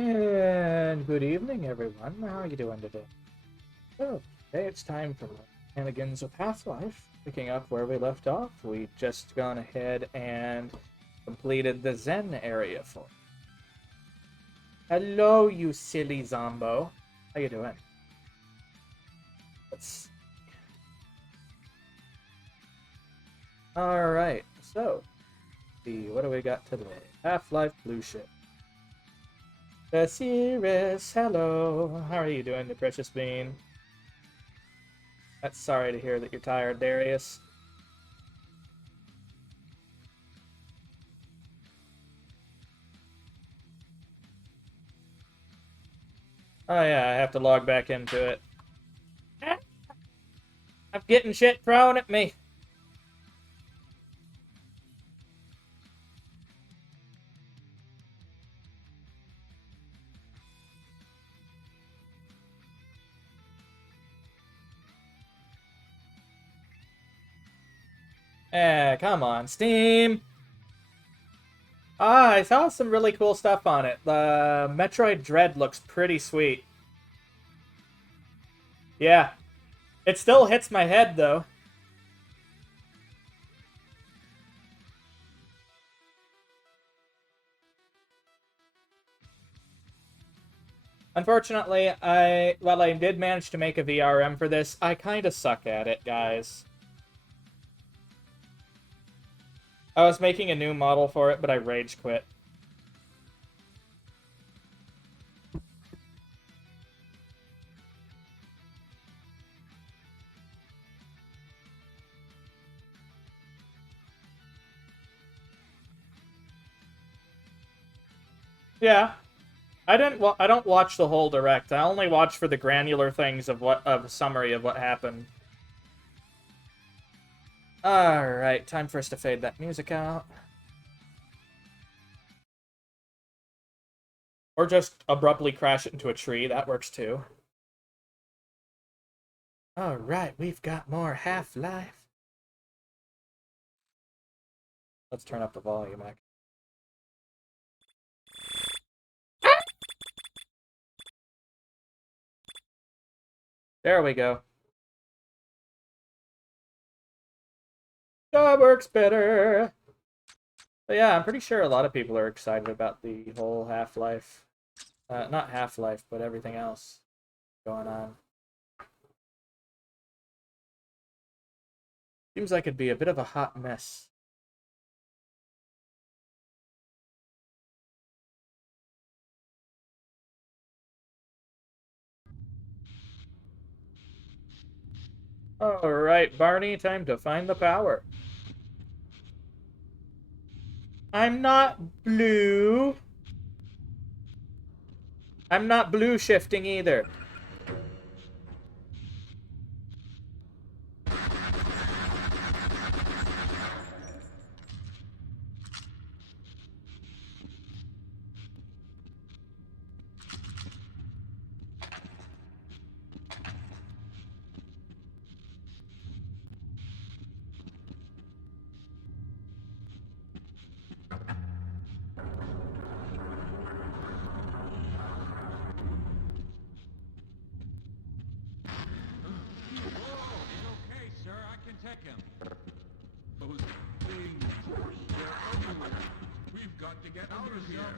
And good evening, everyone. How are you doing today? So, today it's time for Shenanigans with Half-Life. Picking up where we left off, we just gone ahead and completed the Zen area for it. Hello, you silly zombo. How you doing? Let's... Alright, so, see, what do we got today? Half-Life Blueshift. The Cirrus, hello. How are you doing, the precious bean? That's sorry to hear that you're tired, Darius. Oh yeah, I have to log back into it. I'm getting shit thrown at me. Come on, Steam! I saw some really cool stuff on it. The Metroid Dread looks pretty sweet. Yeah. It still hits my head, though. Unfortunately, while I did manage to make a VRM for this, I kinda suck at it, guys. I was making a new model for it, but I rage quit. Yeah. I don't watch the whole direct. I only watch for the granular things of a summary of what happened. Alright, time for us to fade that music out. Or just abruptly crash it into a tree, that works too. Alright, we've got more Half-Life. Let's turn up the volume, actually. There we go. That works better. But yeah, I'm pretty sure a lot of people are excited about the whole Half-Life. Not Half-Life, but everything else going on. Seems like it'd be a bit of a hot mess. Alright, Barney, time to find the power. I'm not blue. I'm not blue shifting either.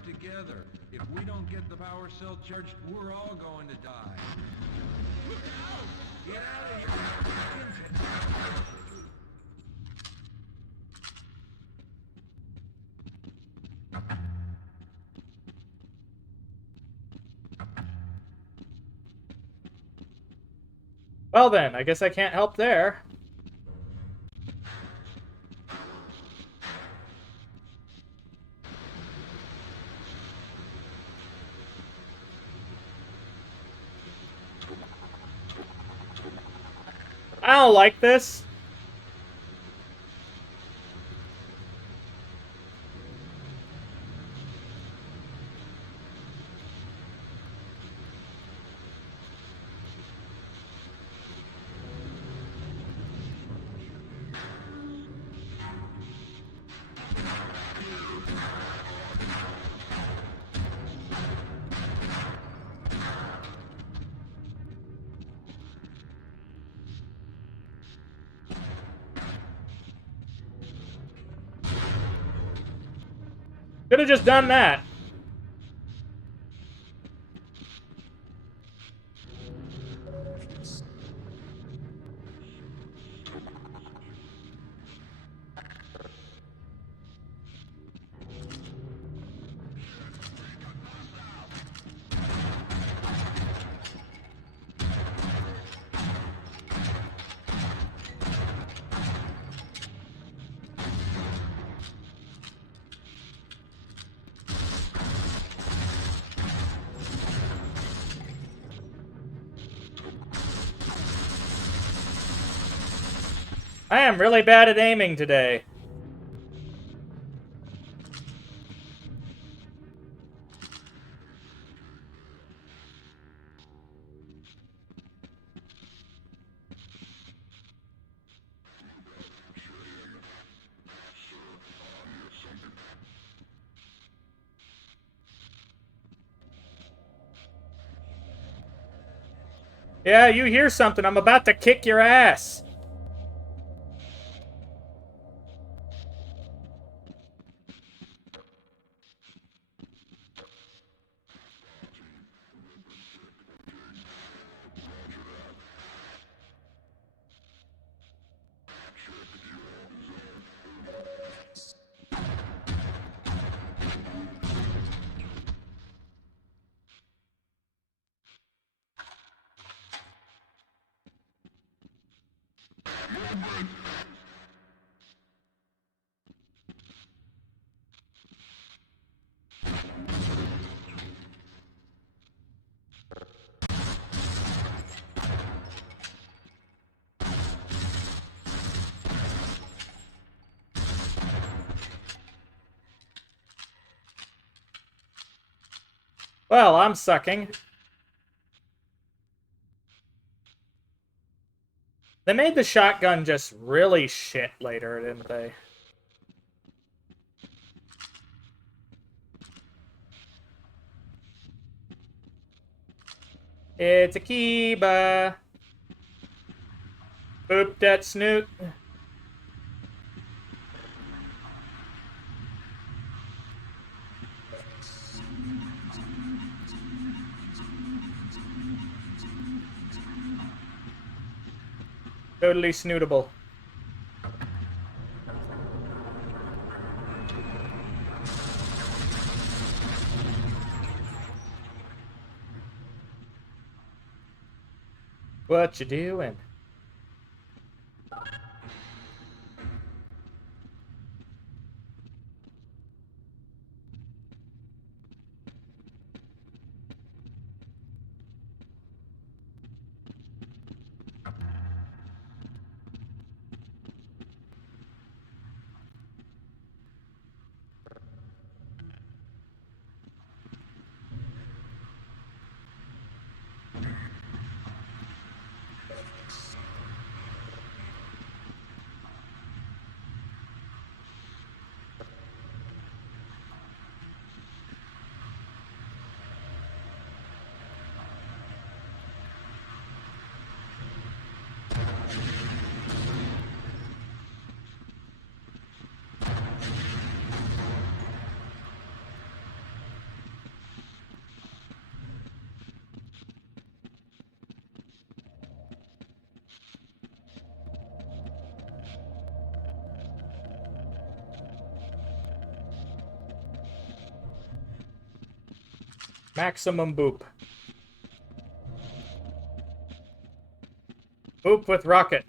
Together. If we don't get the power cell charged, we're all going to die. Look out! Get out of here! Well then, I guess I can't help there. I don't like this. Could have just done that. I am really bad at aiming today. Yeah, you hear something. I'm about to kick your ass. Well, I'm sucking. They made the shotgun just really shit later, didn't they? It's a Kiba. Boop that snoot. Totally snootable. What you doing? Maximum boop. Boop with rocket.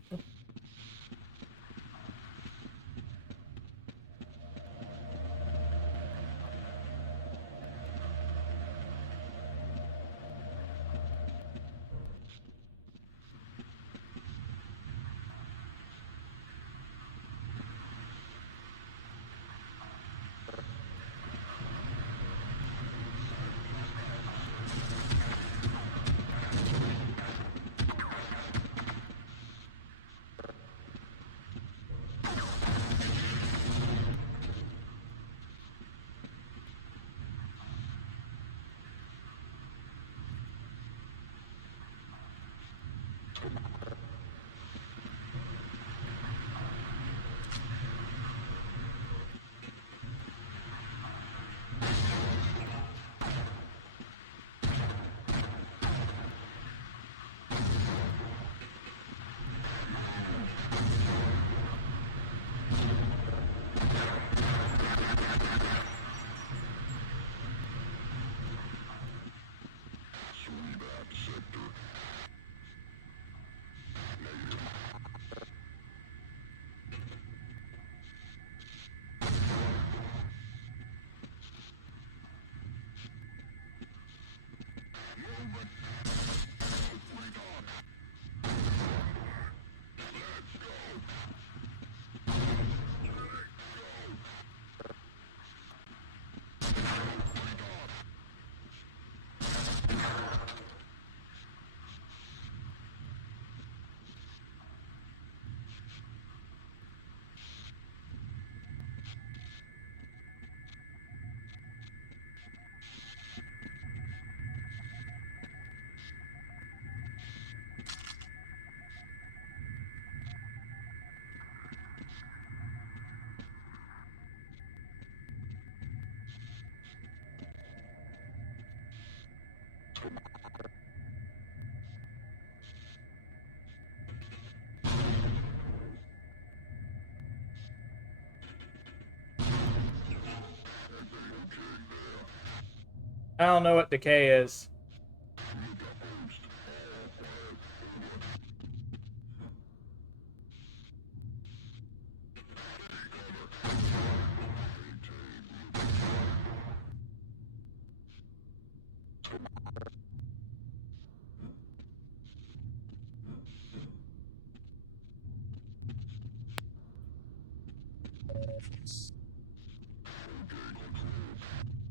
I don't know what decay is.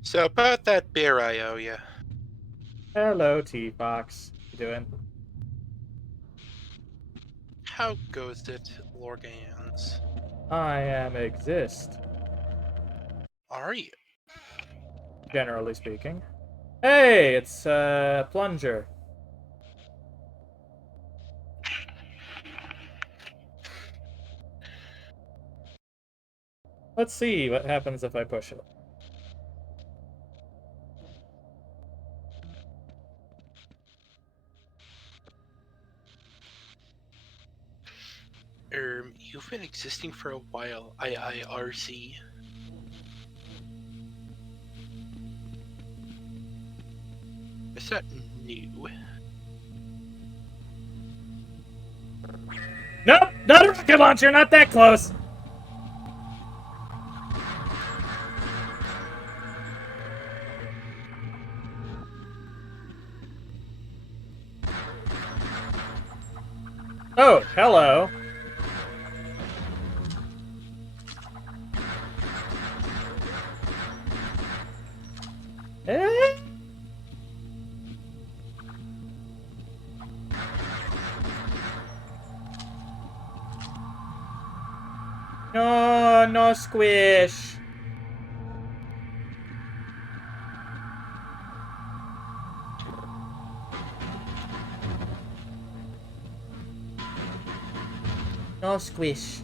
So about that beer I owe you. Hello, Tbox. You doing? How goes it, Lorgans? I am exist, Are you? generally speaking. Hey, it's Plunger. Let's see what happens if I push it. You've been existing for a while, IIRC. Is that new? Nope, not a rocket launcher, not that close. Oh, hello. Eh? No, no squish. No squish.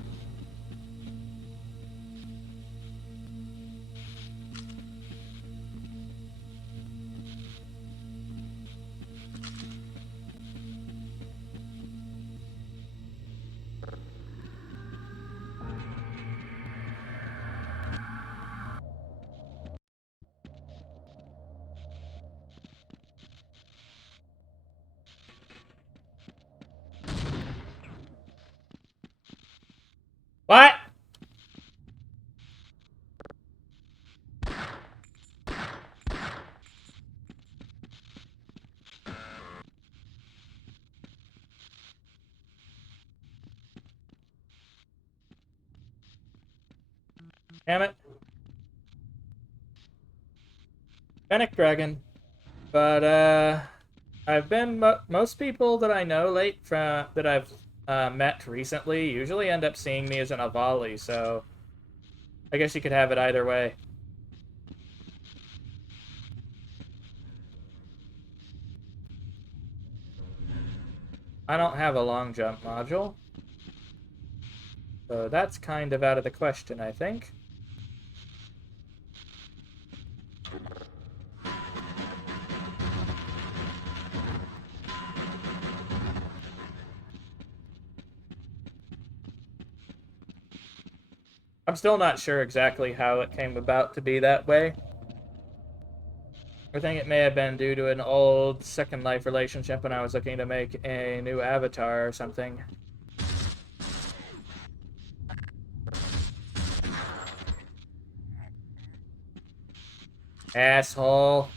What? Damn it. Fennec Dragon. But, I've been... most people that I know that I've met recently usually end up seeing me as an Avali, so... I guess you could have it either way. I don't have a long jump module. So that's kind of out of the question, I think. I'm still not sure exactly how it came about to be that way. I think it may have been due to an old Second Life relationship when I was looking to make a new avatar or something. Asshole.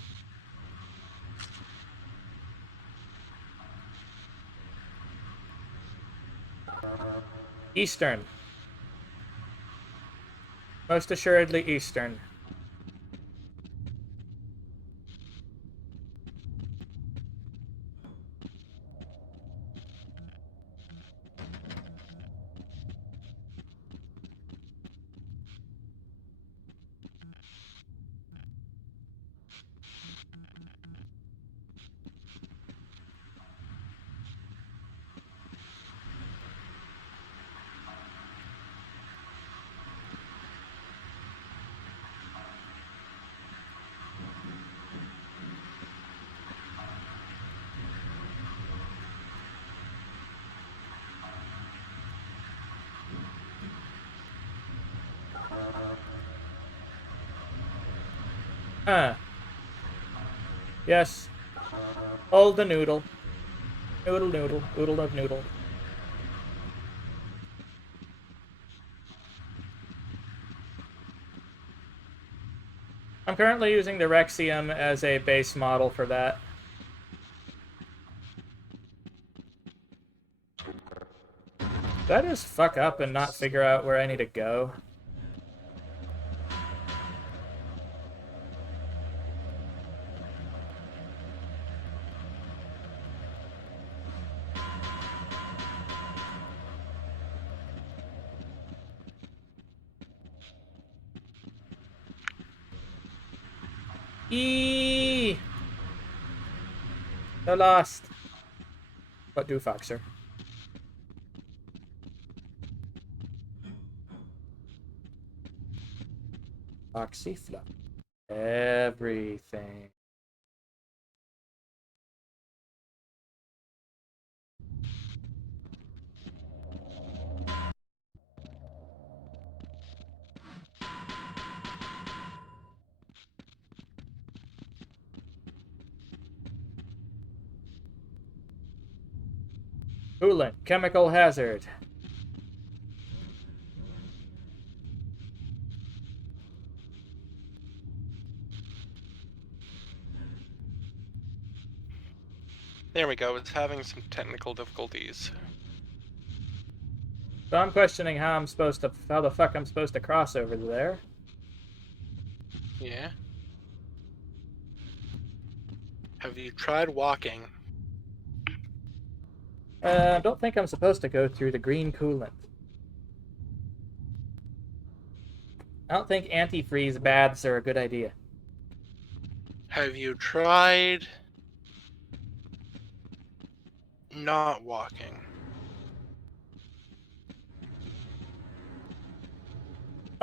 Eastern. Most assuredly Eastern. Huh. Yes. Hold the noodle. Noodle, noodle. Oodle of noodle. I'm currently using the Rexium as a base model for that. Did I just fuck up and not figure out where I need to go? Eee! So lost. What do, Foxer? Foxy Fluff. Everything. Coolant. Chemical hazard. There we go. It's having some technical difficulties. So I'm questioning how the fuck I'm supposed to cross over there. Yeah. Have you tried walking? I don't think I'm supposed to go through the green coolant. I don't think antifreeze baths are a good idea. Have you tried not walking?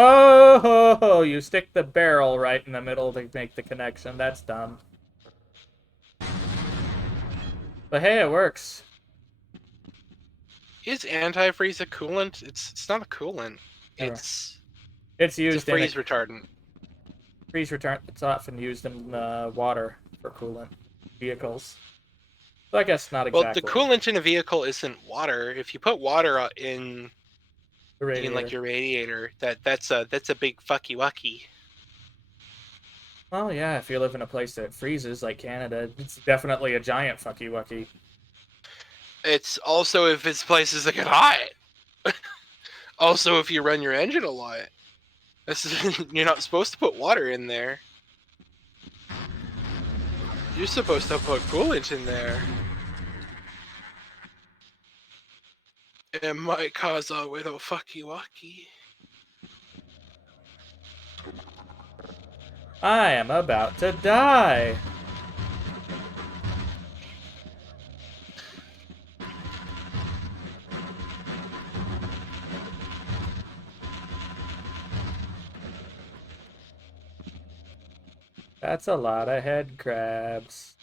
Oh, you stick the barrel right in the middle to make the connection. That's dumb. But hey, it works. Is antifreeze a coolant? It's not a coolant. Never. It's It's a used freeze in retardant. freeze retardant. It's often used in water for coolant vehicles. So I guess not Well, exactly. the coolant in a vehicle isn't water. If you put water in The radiator. like your radiator, that's a big fucky wucky. Well, yeah, if you live in a place that freezes like Canada, it's definitely a giant fucky wucky. It's also if it's places that get hot. Also, if you run your engine a lot, you're not supposed to put water in there. You're supposed to put coolant in there. It might cause a little fucky wucky. I am about to die. That's a lot of head crabs.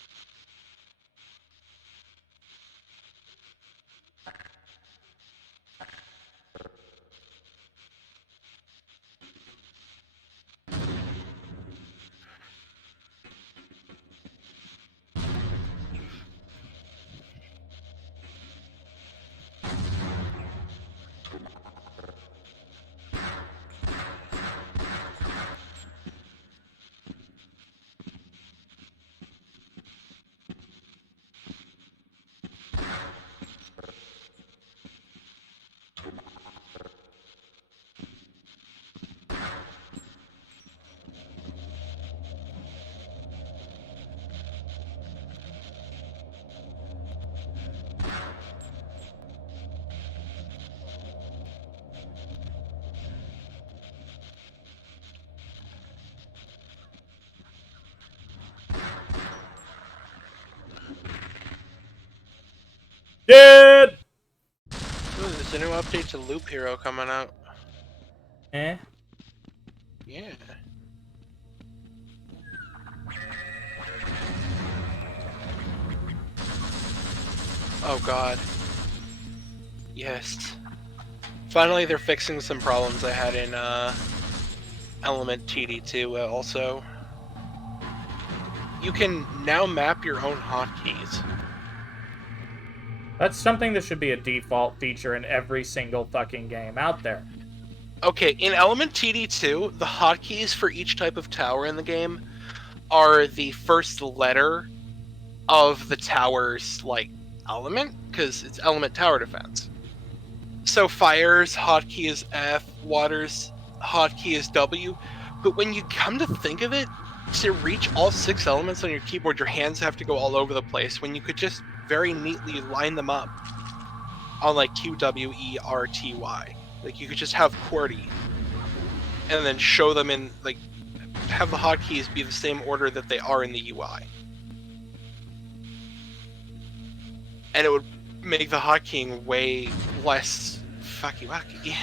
Dead! Ooh, there's a new update to Loop Hero coming out. Eh? Yeah. Oh god. Yes. Finally, they're fixing some problems I had in Element TD2 also. you can now map your own hotkeys. That's something that should be a default feature in every single fucking game out there. Okay, in Element TD2, the hotkeys for each type of tower in the game are the first letter of the tower's, like, element, because it's element tower defense. So fire's hotkey is F, water's hotkey is W, but when you come to think of it, to reach all 6 elements on your keyboard, your hands have to go all over the place, when you could just very neatly line them up on, like, Q, W, E, R, T, Y. Like, you could just have QWERTY, and then show them in, like, have the hotkeys be the same order that they are in the UI. And it would make the hotkeying way less fucky wacky.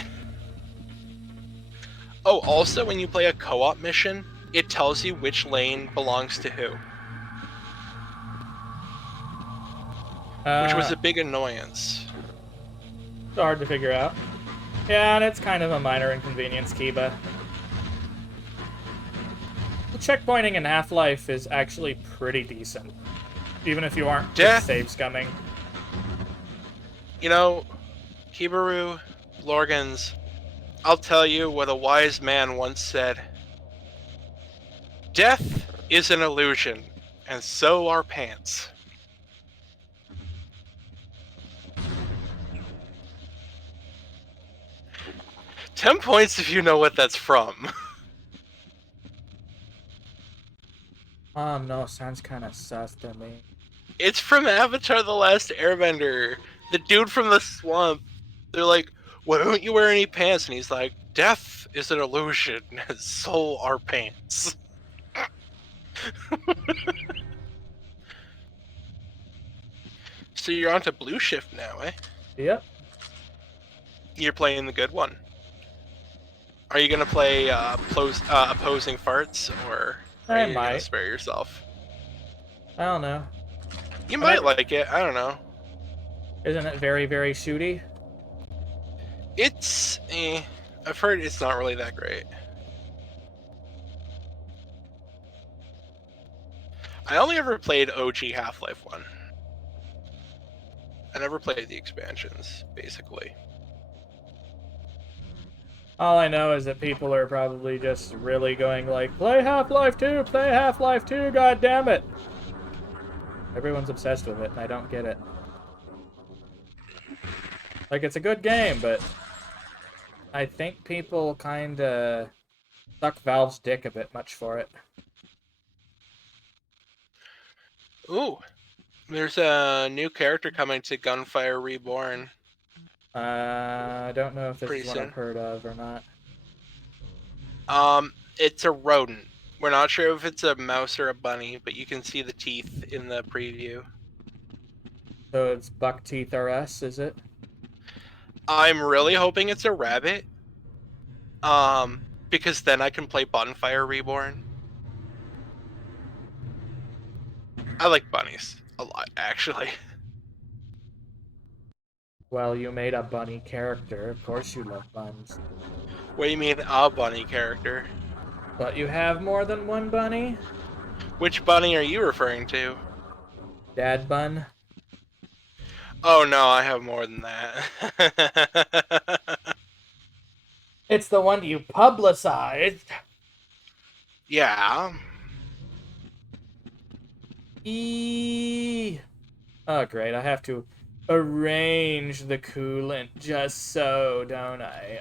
Oh, also, when you play a co-op mission, it tells you which lane belongs to who. Which was a big annoyance. It's hard to figure out. Yeah, and it's kind of a minor inconvenience, Kiba. The checkpointing in Half-Life is actually pretty decent. Even if you aren't just save scumming. You know, Kibaru, Lorgans, I'll tell you what a wise man once said. Death is an illusion, and so are pants. $10 points if you know what that's from. No, sounds kind of sus to me. It's from Avatar: The Last Airbender. The dude from the swamp. They're like, why don't you wear any pants? And he's like, death is an illusion, and so are pants. So you're onto Blueshift now, eh? Yep. You're playing the good one. Are you gonna play opposing farts, or are you gonna spare yourself? I don't know. You might like it. I don't know. Isn't it very, very shooty? It's I've heard it's not really that great. I only ever played OG Half-Life 1. I never played the expansions, basically. All I know is that people are probably just really going like, play Half-Life 2, play Half-Life 2, god damn it! Everyone's obsessed with it, and I don't get it. Like, it's a good game, but I think people kinda suck Valve's dick a bit much for it. Ooh, there's a new character coming to Gunfire Reborn. I don't know if this is one I've heard of or not. It's a rodent. We're not sure if it's a mouse or a bunny, but you can see the teeth in the preview. So it's Buck Teeth RS, is it? I'm really hoping it's a rabbit. Because then I can play Bonfire Reborn. I like bunnies a lot, actually. Well, you made a bunny character. Of course you love buns. What do you mean, a bunny character? But you have more than one bunny? Which bunny are you referring to? Dad bun? Oh no, I have more than that. It's the one you publicized. Yeah. Oh, great. I have to arrange the coolant just so, don't I?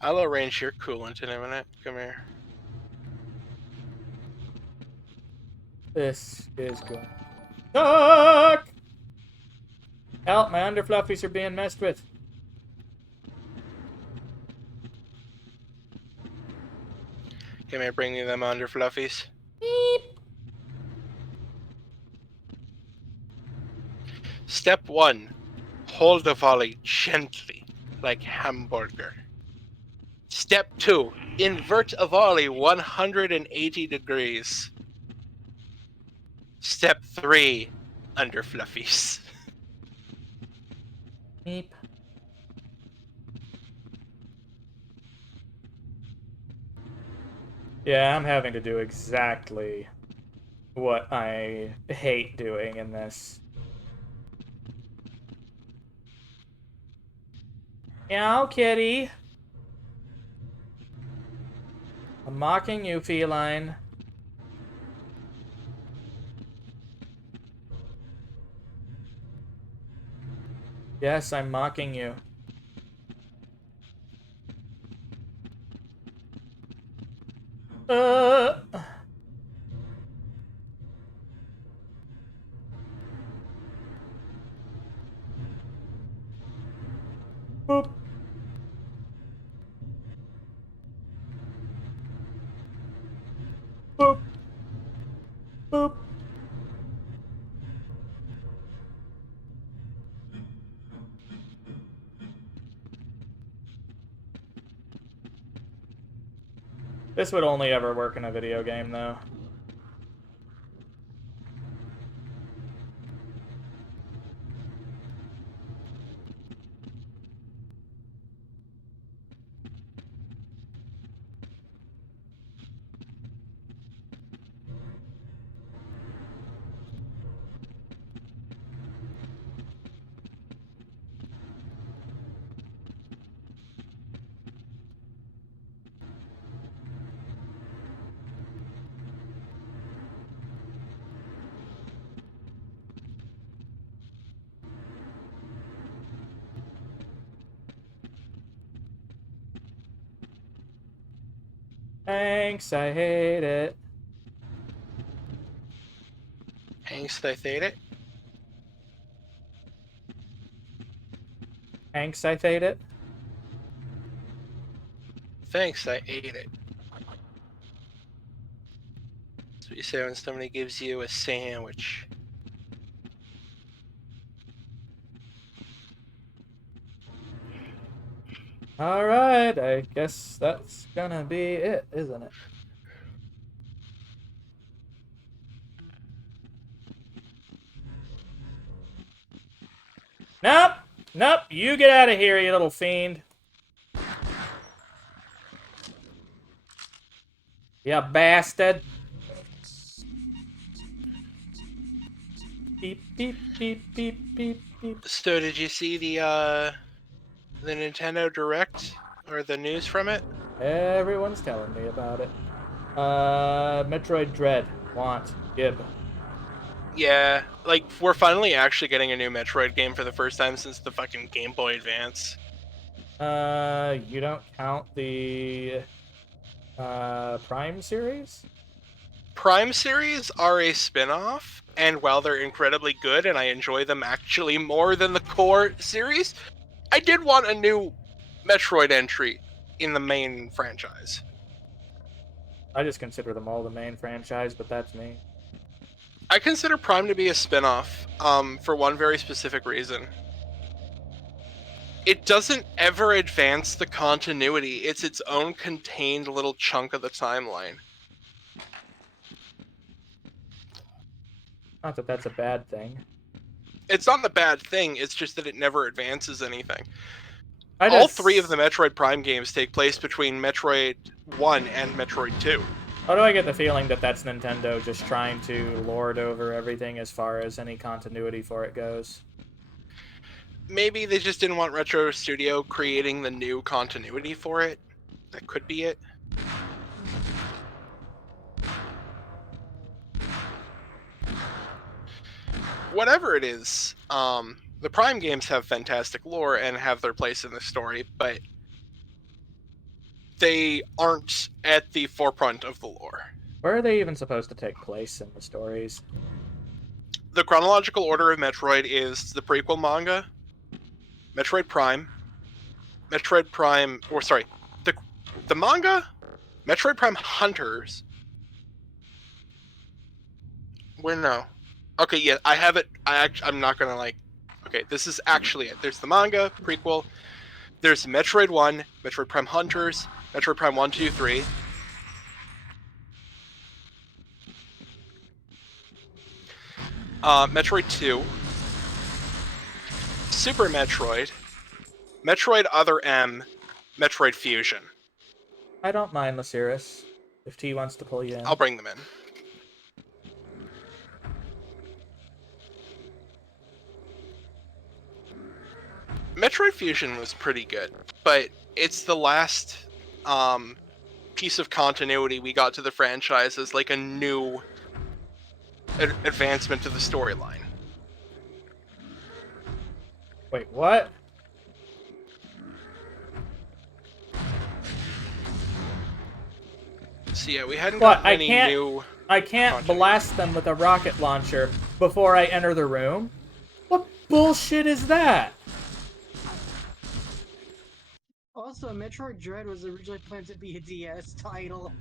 I'll arrange your coolant in a minute. Come here. This is good. Suck! Help, my underfluffies are being messed with. Can I bring you them underfluffies? Beep. Step 1. Hold the volley gently, like hamburger. Step 2. Invert a volley 180 degrees. Step 3. Underfluffies. Beep. Yeah, I'm having to do exactly what I hate doing in this. Meow, kitty. I'm mocking you, feline. Yes, I'm mocking you. Uh. Boop. Boop. Boop. This would only ever work in a video game, though. Thanks, I hate it. Thanks, I hate it. Thanks, I hate it. Thanks, I ate it. That's what you say when somebody gives you a sandwich. Alright, I guess that's gonna be it, isn't it? Nope! Nope! You get out of here, you little fiend. You bastard. Beep, beep, beep, beep, beep, beep. So did you see the Nintendo Direct? Or the news from it? Everyone's telling me about it. Metroid Dread. Want. Gib. Yeah, like, we're finally actually getting a new Metroid game for the first time since the fucking Game Boy Advance. You don't count the Prime series? Prime series are a spin-off, and while they're incredibly good and I enjoy them actually more than the core series, I did want a new Metroid entry in the main franchise. I just consider them all the main franchise, but that's me. I consider Prime to be a spin-off, for one very specific reason. It doesn't ever advance the continuity. It's its own contained little chunk of the timeline. Not that that's a bad thing. It's not a bad thing, it's just that it never advances anything. All All three of the Metroid Prime games take place between Metroid 1 and Metroid 2. How do I get the feeling that that's Nintendo just trying to lord over everything as far as any continuity for it goes? Maybe they just didn't want Retro Studio creating the new continuity for it. That could be it. Whatever it is, the Prime games have fantastic lore and have their place in the story, but they aren't at the forefront of the lore. Where are they even supposed to take place in the stories? The chronological order of Metroid is the prequel manga, Metroid Prime, the manga, Metroid Prime Hunters. Where no? Okay, yeah, I have it. I'm not gonna like. Okay, this is actually it. There's the manga prequel. There's Metroid 1, Metroid Prime Hunters, Metroid Prime 1, 2, 3. Metroid 2, Super Metroid, Metroid Other M, Metroid Fusion. I don't mind Lasirus, if T wants to pull you in. I'll bring them in. Metroid Fusion was pretty good, but it's the last piece of continuity we got to the franchise as like a new advancement to the storyline. Wait, what? So yeah, we hadn't What? got any new... I can't continuity. blast them with a rocket launcher before I enter the room? What bullshit is that? Also, Metroid Dread was originally planned to be a DS title.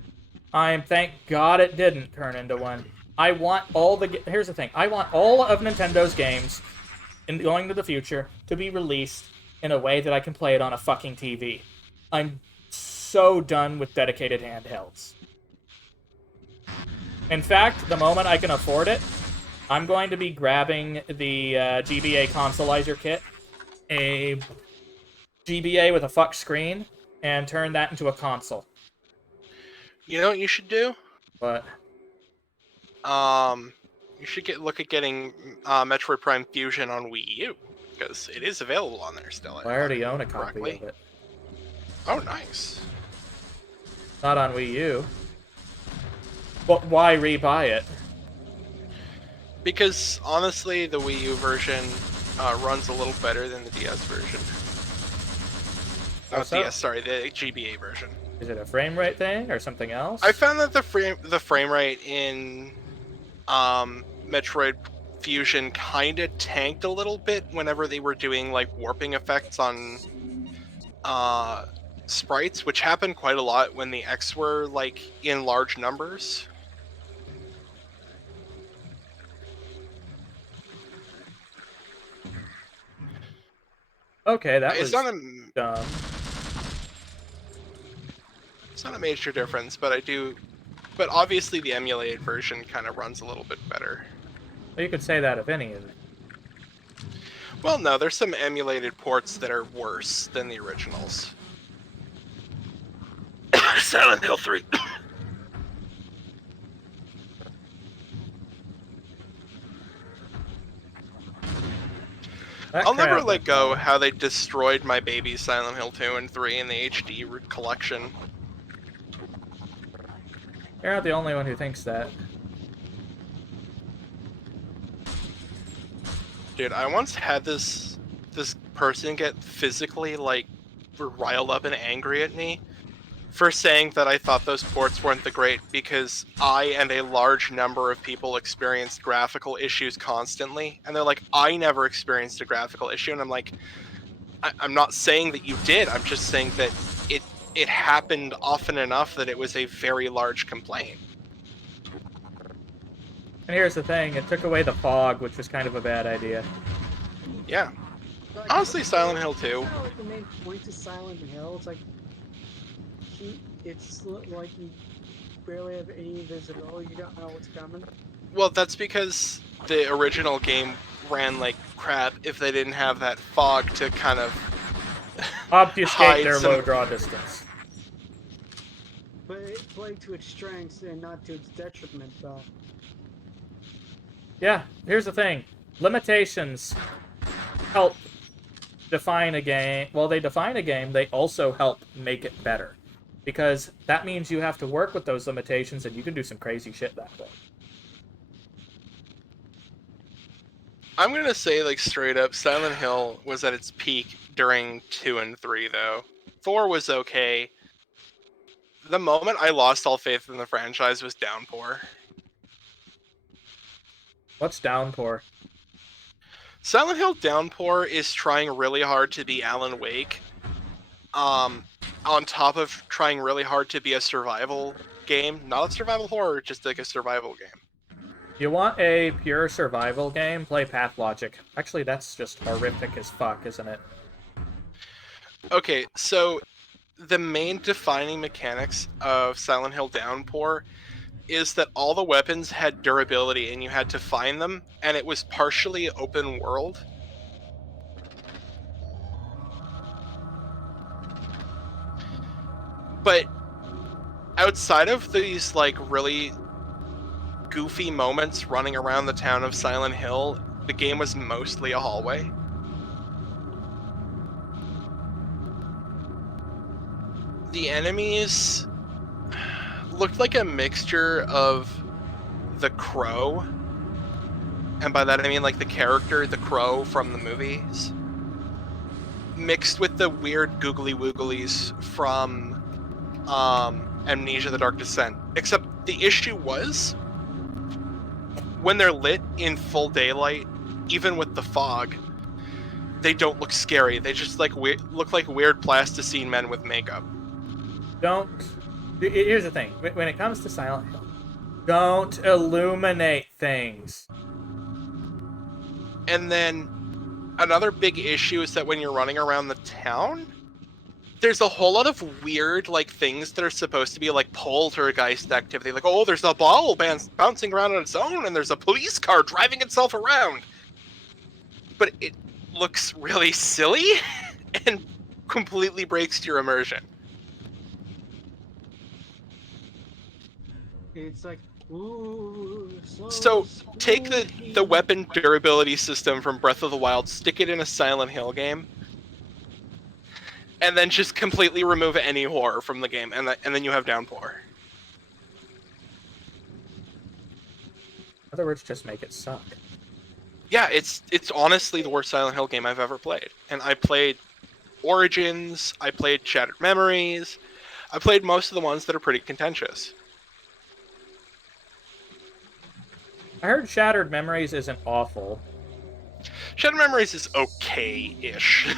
Thank God it didn't turn into one. I want all the... Here's the thing. I want all of Nintendo's games going to the future to be released in a way that I can play it on a fucking TV. I'm so done with dedicated handhelds. In fact, the moment I can afford it, I'm going to be grabbing the GBA Consolizer kit, a GBA with a fuck screen, and turn that into a console. You know what you should do? But you should look at getting Metroid Prime Fusion on Wii U, because it is available on there still. I already own a copy of it. Oh, nice. Not on Wii U. But why rebuy it? Because, honestly, the Wii U version runs a little better than the DS version. Not DS, sorry, the GBA version. Is it a frame rate thing or something else? I found that the frame rate in Metroid Fusion kind of tanked a little bit whenever they were doing like warping effects on sprites, which happened quite a lot when the X were like in large numbers. Okay, that was dumb. It's not a major difference, but but obviously the emulated version kind of runs a little bit better. Well, you could say that of any of it. Well, no, there's some emulated ports that are worse than the originals. Silent Hill 3. I'll never let go how they destroyed my baby Silent Hill 2 and 3 in the HD collection. You're not the only one who thinks that. Dude, I once had this person get physically, like, riled up and angry at me for saying that I thought those ports weren't the great because I and a large number of people experienced graphical issues constantly. And they're like, I never experienced a graphical issue. And I'm like, I'm not saying that you did. I'm just saying that it happened often enough that it was a very large complaint. And here's the thing, it took away the fog, which was kind of a bad idea. Yeah. Honestly, Silent Hill 2. That's like the main point to Silent Hill. It's like it's like you barely have any visibility. You don't know what's coming. Well, that's because the original game ran like crap if they didn't have that fog to kind of obfuscate their low draw distance. But it played to its strengths and not to its detriment, though. Yeah, here's the thing. Limitations help define a game. Well, they define a game, they also help make it better. Because that means you have to work with those limitations and you can do some crazy shit that way. I'm gonna say, like, straight up, Silent Hill was at its peak during 2 and 3, though. 4 was okay. The moment I lost all faith in the franchise was Downpour. What's Downpour? Silent Hill Downpour is trying really hard to be Alan Wake, on top of trying really hard to be a survival game. Not a survival horror, just like a survival game. You want a pure survival game? Play Pathlogic. Actually, that's just horrific as fuck, isn't it? Okay, so the main defining mechanics of Silent Hill Downpour is that all the weapons had durability and you had to find them, and it was partially open world. But outside of these, like, really goofy moments running around the town of Silent Hill, the game was mostly a hallway. the enemies looked like a mixture of the Crow, and by that I mean like the character, the Crow from the movies, mixed with the weird googly wooglies from Amnesia: The Dark Descent. Except the issue was, when they're lit in full daylight, even with the fog, they don't look scary. They just like look like weird plasticine men with makeup. Here's the thing. When it comes to Silent Hill, don't illuminate things. And then another big issue is that when you're running around the town, there's a whole lot of weird like things that are supposed to be like poltergeist activity. Like, oh, there's a ball bouncing around on its own, and there's a police car driving itself around. But it looks really silly and completely breaks your immersion. It's like, ooh, So take the weapon durability system from Breath of the Wild, stick it in a Silent Hill game, and then just completely remove any horror from the game, and then you have Downpour. In other words, just make it suck. Yeah, it's honestly the worst Silent Hill game I've ever played. And I played Origins, I played Shattered Memories, I played most of the ones that are pretty contentious. I heard Shattered Memories isn't awful. Shattered Memories is okay-ish.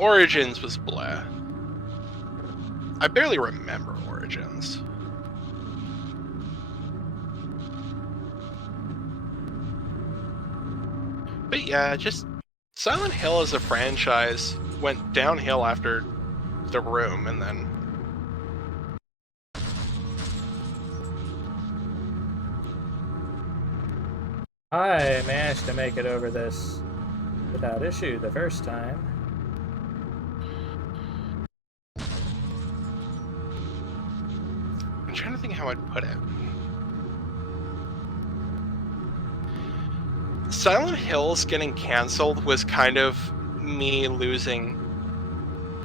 Origins was blah. I barely remember Origins. But yeah, just Silent Hill as a franchise went downhill after The Room, and then I managed to make it over this without issue the first time. I'm trying to think how I'd put it. Silent Hills getting canceled was kind of me losing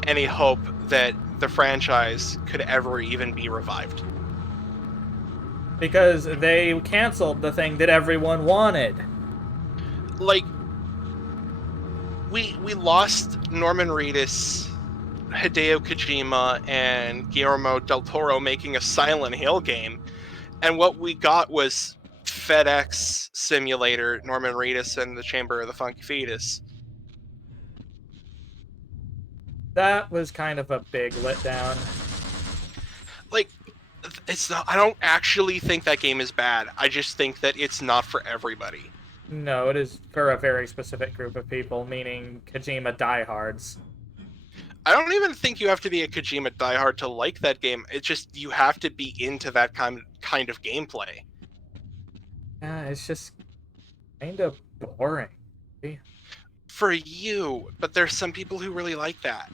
any hope that the franchise could ever even be revived. Because they canceled the thing that everyone wanted. Like, we lost Norman Reedus, Hideo Kojima, and Guillermo del Toro making a Silent Hill game, and what we got was FedEx Simulator, Norman Reedus, and the Chamber of the Funky Fetus. That was kind of a big letdown. Like, it's not. I don't actually think that game is bad. I just think that it's not for everybody. No, it is for a very specific group of people, meaning Kojima diehards. I don't even think you have to be a Kojima diehard to like that game. It's just you have to be into that kind of gameplay. Yeah, it's just kind of boring. For you, but there's some people who really like that.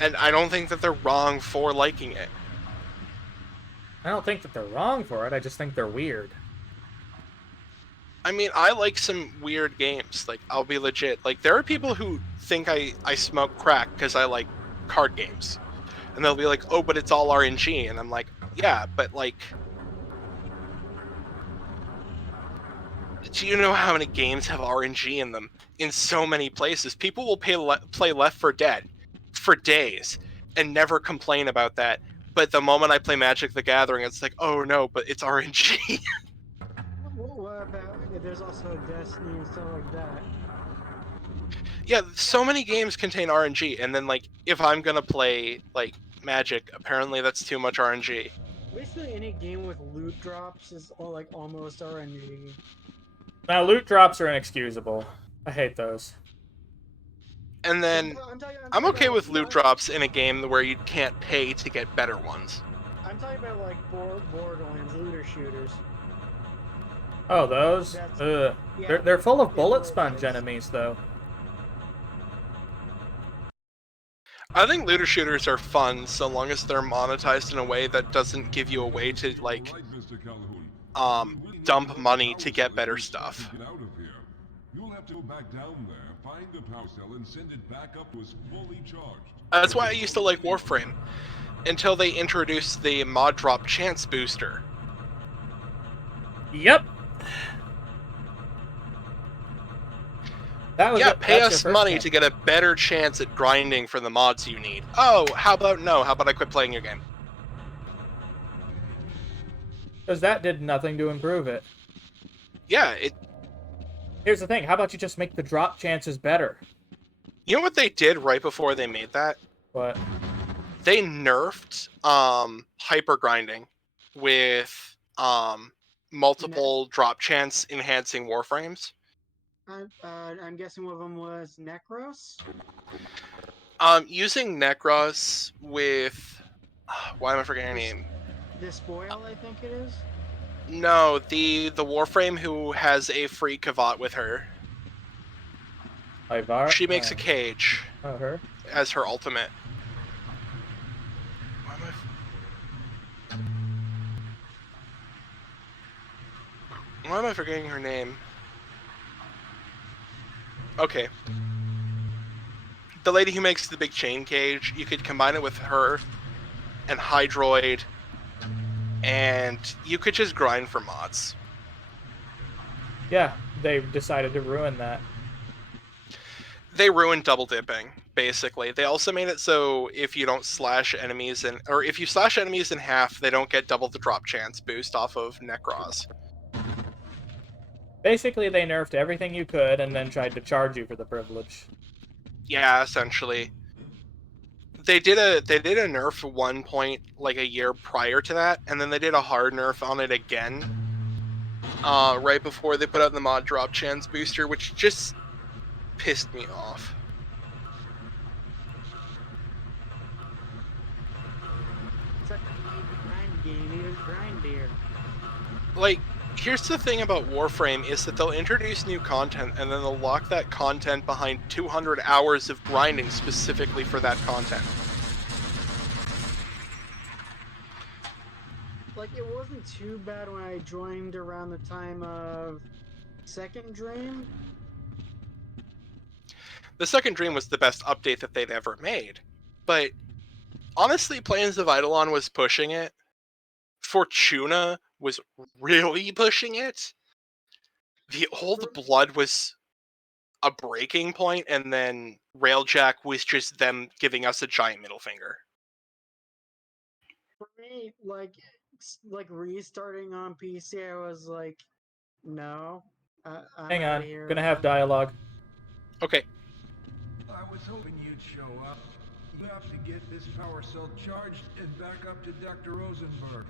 And I don't think that they're wrong for liking it. I don't think that they're wrong for it, I just think they're weird. I mean, I like some weird games. Like, I'll be legit. Like, there are people who think I smoke crack because I like card games. And they'll be like, oh, but it's all RNG. And I'm like, yeah, but like... Do you know how many games have RNG in them? In so many places. People will play Left 4 Dead for days and never complain about that. But the moment I play Magic the Gathering, it's like, oh no, but it's RNG. What about, there's also Destiny and stuff like that. Yeah, so many games contain RNG, and then like if I'm gonna play like Magic, apparently that's too much RNG. Basically, any game with loot drops is all like almost RNG. Now, loot drops are inexcusable. I hate those. And then I'm okay with loot drops in a game where you can't pay to get better ones. I'm talking about like Borderlands looter shooters. Oh, those? Ugh. Yeah, They're full of bullet sponge enemies, though. I think looter shooters are fun so long as they're monetized in a way that doesn't give you a way to like dump money to get better stuff. Get out of here. You'll have to go back down there, find the power cell, and send it back up to us fully charged. That's why I used to like Warframe, until they introduced the mod drop chance booster. Yep. That was Pay that's us your first money game. to get a better chance at grinding for the mods you need. Oh, how about no? How about I quit playing your game? Because that did nothing to improve it. Yeah, Here's the thing. How about you just make the drop chances better? you know what they did right before they made that? What? They nerfed hyper grinding with multiple drop chance enhancing warframes. I'm guessing one of them was Necros. Using Necros with why am I forgetting her name? Despoil, I think it is. No, the Warframe who has a free cavat with her. Ivar? She makes a cage Oh, her? as her ultimate. Why am I forgetting her name? Okay. The lady who makes the big chain cage, you could combine it with her and Hydroid, and you could just grind for mods. Yeah, they decided to ruin that. They ruined double dipping, basically. They also made it so if you don't slash enemies or if you slash enemies in half, they don't get double the drop chance boost off of Necros. Basically, they nerfed everything you could and then tried to charge you for the privilege. Yeah, essentially. They did a nerf at one point like a year prior to that, and then they did a hard nerf on it again right before they put out the mod drop chance booster, which just pissed me off. It's like a grind game. It was grindier. Like, here's the thing about Warframe is that they'll introduce new content and then they'll lock that content behind 200 hours of grinding specifically for that content. Like, it wasn't too bad when I joined around the time of Second Dream. The Second Dream was the best update that they'd ever made. But honestly, Plains of Eidolon was pushing it. Fortuna was really pushing it. The Old Blood was a breaking point, and then Railjack was just them giving us a giant middle finger. For me, like restarting on PC, I was like, no. I'm Hang outta on. here. Gonna have dialogue. Okay. I was hoping you'd show up. You have to get this power cell charged and back up to Dr. Rosenberg.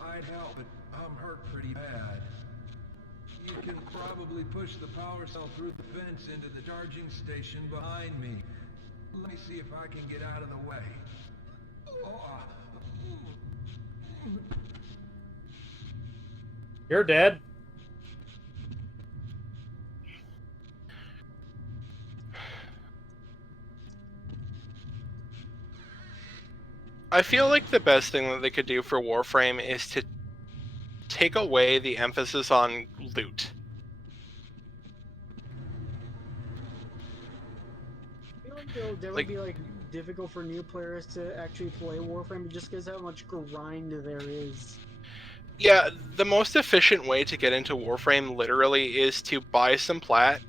I'd help, but I'm hurt pretty bad. You can probably push the power cell through the fence into the charging station behind me. Let me see if I can get out of the way. You're dead. I feel like the best thing that they could do for Warframe is to take away the emphasis on loot. I feel like it'll definitely be like difficult for new players to actually play Warframe just because how much grind there is. Yeah, the most efficient way to get into Warframe literally is to buy some plat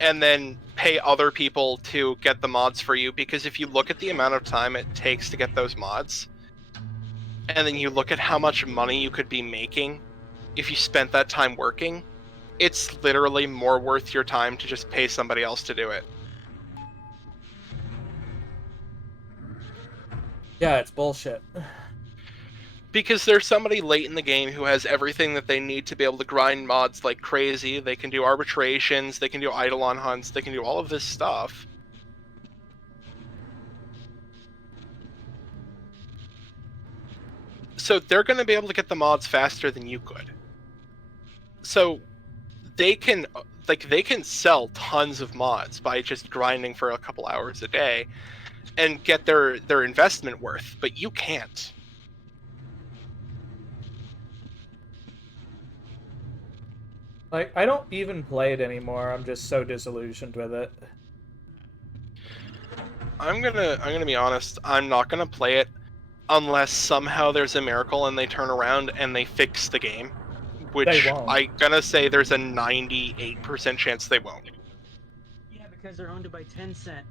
and then pay other people to get the mods for you, because if you look at the amount of time it takes to get those mods, and then you look at how much money you could be making if you spent that time working, it's literally more worth your time to just pay somebody else to do it. Yeah, it's bullshit. Because there's somebody late in the game who has everything that they need to be able to grind mods like crazy. They can do arbitrations, they can do Eidolon hunts, they can do all of this stuff. So they're going to be able to get the mods faster than you could. So they can sell tons of mods by just grinding for a couple hours a day and get their investment worth, but you can't. Like, I don't even play it anymore. I'm just so disillusioned with it. I'm gonna be honest. I'm not gonna play it unless somehow there's a miracle and they turn around and they fix the game, They which won't. I'm gonna say there's a 98% chance they won't. Yeah, because they're owned by Tencent.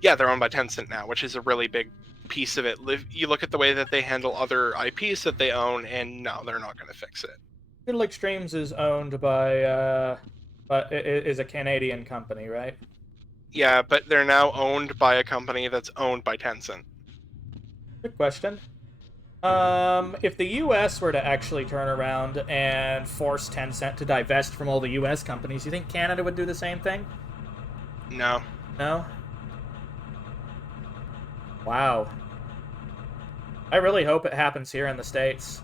Yeah, they're owned by Tencent now, which is a really big piece of it. You look at the way that they handle other IPs that they own, and no, they're not going to fix it. Good Extremes is owned by, but it is a Canadian company, right? Yeah, but they're now owned by a company that's owned by Tencent. Good question. If the U.S. were to actually turn around and force Tencent to divest from all the U.S. companies, you think Canada would do the same thing? No. No? Wow. I really hope it happens here in the States.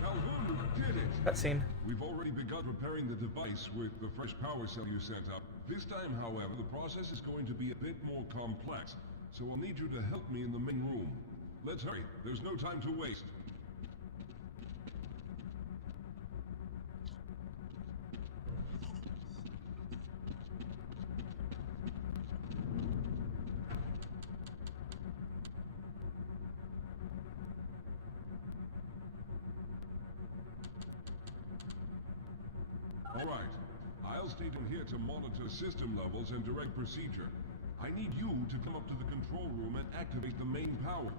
Calhoun, you did it! Cutscene. We've already begun preparing the device with the fresh power cell you sent up. This time, however, the process is going to be a bit more complex, so I'll need you to help me in the main room. Let's hurry. There's no time to waste. All right. I'll stay down here to monitor system levels and direct procedure. I need you to come up to the control room and activate the main power.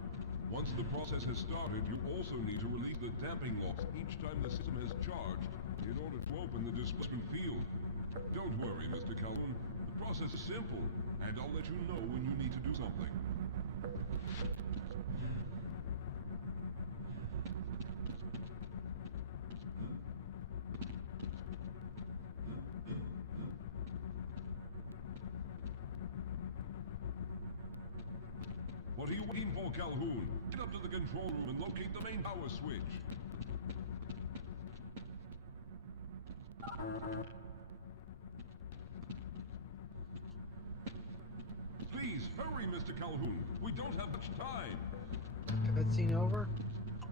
Once the process has started, you also need to release the damping locks each time the system has charged in order to open the displacement field. Don't worry, Mr. Calhoun. The process is simple, and I'll let you know when you need to do something. What are you waiting for, Calhoun? Get up to the control room and locate the main power switch. Please, hurry, Mr. Calhoun. We don't have much time. Cutscene over?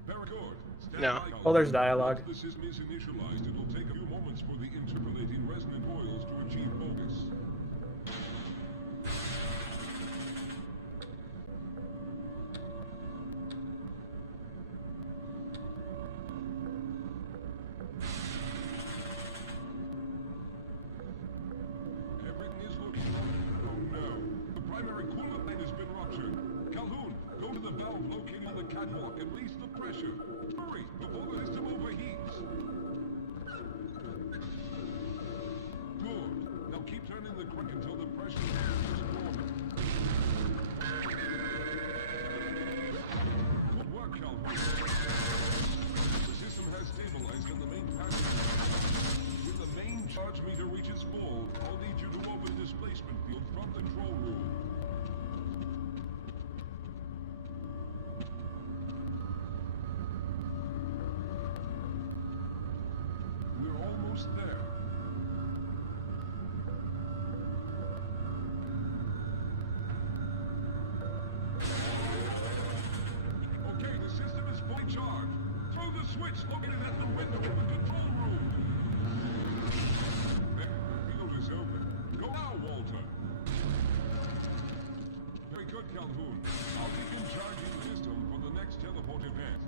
Very good. Stand No. by, Calhoun. Oh, there's dialogue. Once the system is initialized, it'll take a few moments for the interpolating resonant oils to achieve focus. Everything is looking right. Oh no. The primary coolant line has been ruptured. Calhoun, go to the valve located on the catwalk and release the pressure. Hurry, before the system overheats. Good. Now keep turning the crank until the pressure is normal. Good work, Calhoun. The system has stabilized and the main power. When the main charge meter reaches full, I'll need you to open displacement field from the control room. We're almost there. Okay, the system is fully charged. Throw the switch located at the window in the control room. There, the field is open. Go now, Walter. Very good, Calhoun. I'll begin charging the system for the next teleport event.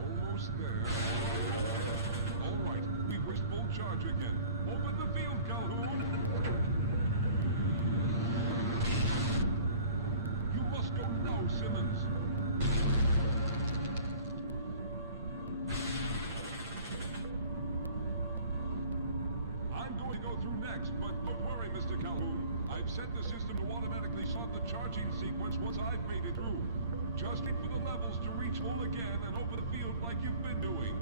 Almost there. All right, we've reached full charge again. Open the field, Calhoun. You must go now, Simmons. I'm going to go through next, but don't worry, Mr. Calhoun. I've set the system to automatically start the charging sequence once I've made it through. Just wait for the levels to reach full again and open the field like you've been doing.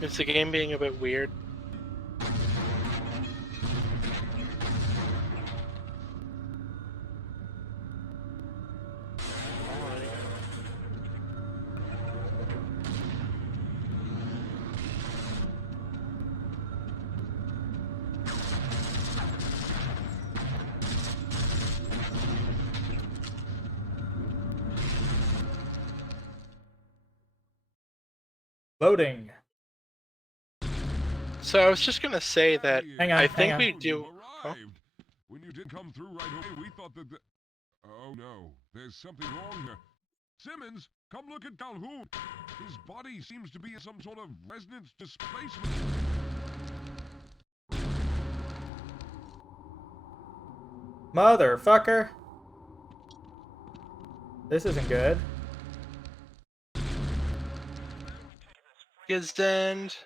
Is the game being a bit weird? Loading. So I was just gonna say that Hang on, I hang think on. we do. Oh. Arrived. When you did come through right away, we thought that Oh no, there's something wrong here. Simmons, come look at Calhoun. His body seems to be in some sort of resonance displacement. Motherfucker. This isn't good. Gizend.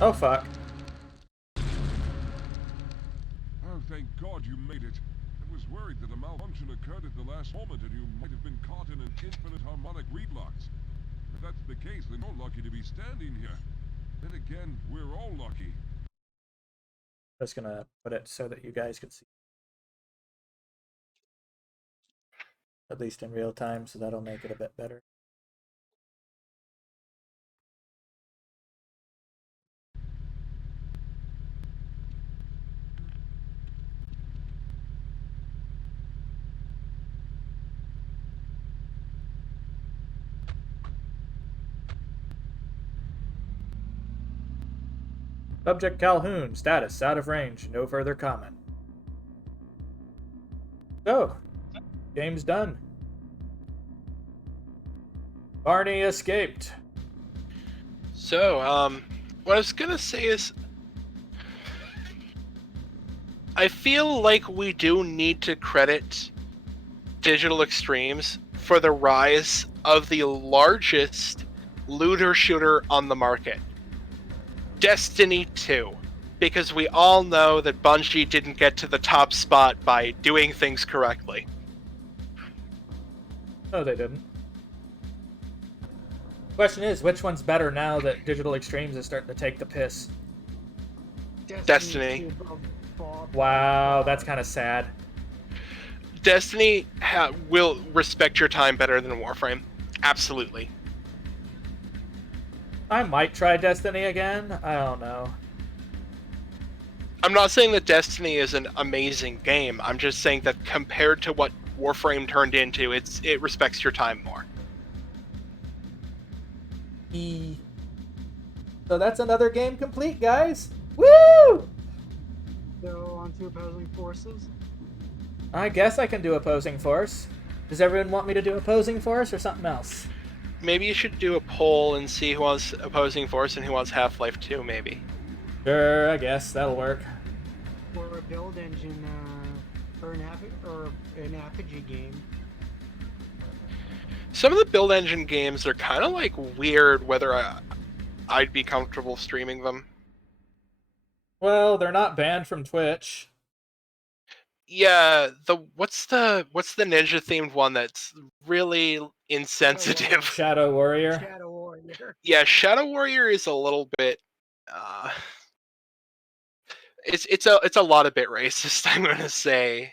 Oh, fuck. Oh, thank God you made it. I was worried that a malfunction occurred at the last moment and you might have been caught in an infinite harmonic relux. If that's the case, then you're lucky to be standing here. Then again, we're all lucky. Just gonna put it so that you guys can see. At least in real time, so that'll make it a bit better. Subject Calhoun, status out of range, no further comment. So, game's done. Barney escaped. So, what I was gonna say is, I feel like we do need to credit Digital Extremes for the rise of the largest looter shooter on the market, Destiny 2. Because we all know that Bungie didn't get to the top spot by doing things correctly. No, they didn't. Question is, which one's better now that Digital Extremes is starting to take the piss? Destiny. Wow, that's kind of sad. Destiny will respect your time better than Warframe. Absolutely. I might try Destiny again. I don't know. I'm not saying that Destiny is an amazing game. I'm just saying that compared to what Warframe turned into, it respects your time more. So that's another game complete, guys. Woo! So on to opposing forces. I guess I can do opposing force. Does everyone want me to do opposing force or something else? Maybe you should do a poll and see who wants opposing force and who wants Half-Life 2, maybe. Sure, I guess that'll work. Or a build engine, or an Apogee game. Some of the build engine games are kind of like weird whether I'd be comfortable streaming them. Well, they're not banned from Twitch. Yeah, what's the ninja themed one that's really insensitive? Shadow Warrior. Shadow Warrior. Yeah, Shadow Warrior is a little bit it's a lot of bit racist, I'm gonna say.